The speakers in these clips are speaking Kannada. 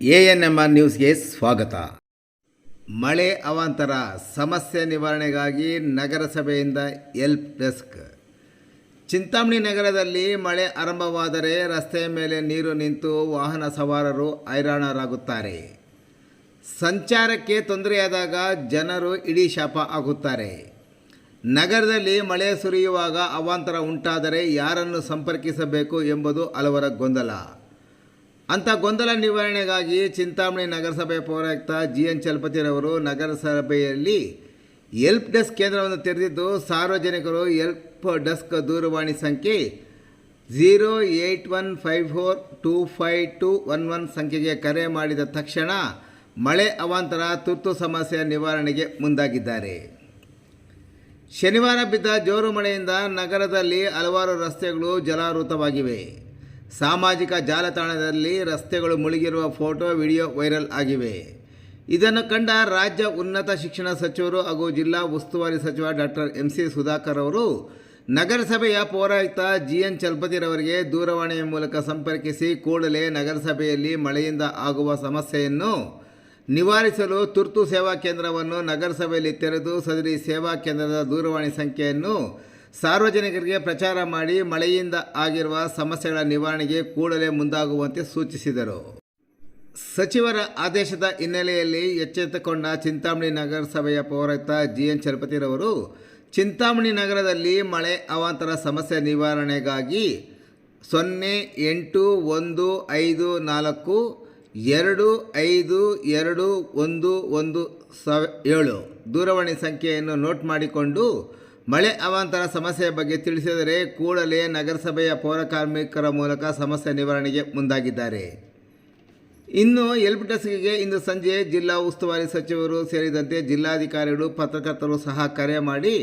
ANMR ನ್ಯೂಸ್ಗೆ ಸ್ವಾಗತ. ಮಳೆ ಅವಾಂತರ ಸಮಸ್ಯೆ ನಿವಾರಣೆಗಾಗಿ ನಗರಸಭೆಯಿಂದ ಹೆಲ್ಪ್ ಡೆಸ್ಕ್. ಚಿಂತಾಮಣಿ ನಗರದಲ್ಲಿ ಮಳೆ ಆರಂಭವಾದರೆ ರಸ್ತೆಯ ಮೇಲೆ ನೀರು ನಿಂತು ವಾಹನ ಸವಾರರು ಹೈರಾಣರಾಗುತ್ತಾರೆ. ಸಂಚಾರಕ್ಕೆ ತೊಂದರೆಯಾದಾಗ ಜನರು ಇಡೀ ಶಾಪ ಆಗುತ್ತಾರೆ. ನಗರದಲ್ಲಿ ಮಳೆ ಸುರಿಯುವಾಗ ಅವಾಂತರ ಉಂಟಾದರೆ ಯಾರನ್ನು ಸಂಪರ್ಕಿಸಬೇಕು ಎಂಬುದು ಹಲವರ ಗೊಂದಲ. ಅಂಥ ಗೊಂದಲ ನಿವಾರಣೆಗಾಗಿ ಚಿಂತಾಮಣಿ ನಗರಸಭೆ ಪೌರಾಯುಕ್ತ GN ಚಲಪತಿರವರು ನಗರಸಭೆಯಲ್ಲಿ ಹೆಲ್ಪ್ ಡೆಸ್ಕ್ ಕೇಂದ್ರವನ್ನು ತೆರೆದಿದ್ದು, ಸಾರ್ವಜನಿಕರು ಹೆಲ್ಪ್ ಡೆಸ್ಕ್ ದೂರವಾಣಿ ಸಂಖ್ಯೆ 08154252211 ಸಂಖ್ಯೆಗೆ ಕರೆ ಮಾಡಿದ ತಕ್ಷಣ ಮಳೆ ಅವಾಂತರ ತುರ್ತು ಸಮಸ್ಯೆ ನಿವಾರಣೆಗೆ ಮುಂದಾಗಿದ್ದಾರೆ. ಶನಿವಾರ ಬಿದ್ದ ಜೋರು ಮಳೆಯಿಂದ ನಗರದಲ್ಲಿ ಹಲವಾರು ರಸ್ತೆಗಳು ಜಲಾವೃತವಾಗಿವೆ. ಸಾಮಾಜಿಕ ಜಾಲತಾಣದಲ್ಲಿ ರಸ್ತೆಗಳು ಮುಳುಗಿರುವ ಫೋಟೋ, ವಿಡಿಯೋ ವೈರಲ್ ಆಗಿವೆ. ಇದನ್ನು ಕಂಡ ರಾಜ್ಯ ಉನ್ನತ ಶಿಕ್ಷಣ ಸಚಿವರು ಹಾಗೂ ಜಿಲ್ಲಾ ಉಸ್ತುವಾರಿ ಸಚಿವ ಡಾಕ್ಟರ್ MC ಸುಧಾಕರ್ ಅವರು ನಗರಸಭೆಯ ಪೌರಾಯುಕ್ತ GN ಚಲಪತಿರವರಿಗೆ ದೂರವಾಣಿಯ ಮೂಲಕ ಸಂಪರ್ಕಿಸಿ ಕೂಡಲೇ ನಗರಸಭೆಯಲ್ಲಿ ಮಳೆಯಿಂದ ಆಗುವ ಸಮಸ್ಯೆಯನ್ನು ನಿವಾರಿಸಲು ತುರ್ತು ಸೇವಾ ಕೇಂದ್ರವನ್ನು ನಗರಸಭೆಯಲ್ಲಿ ತೆರೆದು ಸದರಿ ಸೇವಾ ಕೇಂದ್ರದ ದೂರವಾಣಿ ಸಂಖ್ಯೆಯನ್ನು ಸಾರ್ವಜನಿಕರಿಗೆ ಪ್ರಚಾರ ಮಾಡಿ ಮಳೆಯಿಂದ ಆಗಿರುವ ಸಮಸ್ಯೆಗಳ ನಿವಾರಣೆಗೆ ಕೂಡಲೇ ಮುಂದಾಗುವಂತೆ ಸೂಚಿಸಿದರು. ಸಚಿವರ ಆದೇಶದ ಹಿನ್ನೆಲೆಯಲ್ಲಿ ಎಚ್ಚೆತ್ತುಕೊಂಡ ಚಿಂತಾಮಣಿ ನಗರಸಭೆಯ ಪೌರಾಯುಕ್ತ GN ಚಲಪತಿರವರು ಚಿಂತಾಮಣಿ ನಗರದಲ್ಲಿ ಮಳೆ ಅವಾಂತರ ಸಮಸ್ಯೆ ನಿವಾರಣೆಗಾಗಿ 0815252117 ದೂರವಾಣಿ ಸಂಖ್ಯೆಯನ್ನು ನೋಟ್ ಮಾಡಿಕೊಂಡು ಮಳೆ ಅವಾಂತರ ಸಮಸ್ಯೆಯ ಬಗ್ಗೆ ತಿಳಿಸಿದರೆ ಕೂಡಲೇ ನಗರಸಭೆಯ ಪೌರಕಾರ್ಮಿಕರ ಮೂಲಕ ಸಮಸ್ಯೆ ನಿವಾರಣೆಗೆ ಮುಂದಾಗಿದ್ದಾರೆ. ಇನ್ನು ಹೆಲ್ಪ್ ಡೆಸ್ಕ್ಗೆ ಇಂದು ಸಂಜೆ ಜಿಲ್ಲಾ ಉಸ್ತುವಾರಿ ಸಚಿವರು ಸೇರಿದಂತೆ ಜಿಲ್ಲಾಧಿಕಾರಿಗಳು, ಪತ್ರಕರ್ತರು ಸಹ ಕರೆ ಮಾಡಿ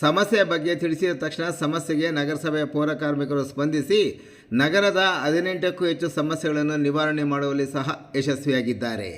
ಸಮಸ್ಯೆಯ ಬಗ್ಗೆ ತಿಳಿಸಿದ ತಕ್ಷಣ ಸಮಸ್ಯೆಗೆ ನಗರಸಭೆಯ ಪೌರಕಾರ್ಮಿಕರು ಸ್ಪಂದಿಸಿ ನಗರದ 18ಕ್ಕೂ ಹೆಚ್ಚು ಸಮಸ್ಯೆಗಳನ್ನು ನಿವಾರಣೆ ಮಾಡುವಲ್ಲಿ ಸಹ ಯಶಸ್ವಿಯಾಗಿದ್ದಾರೆ.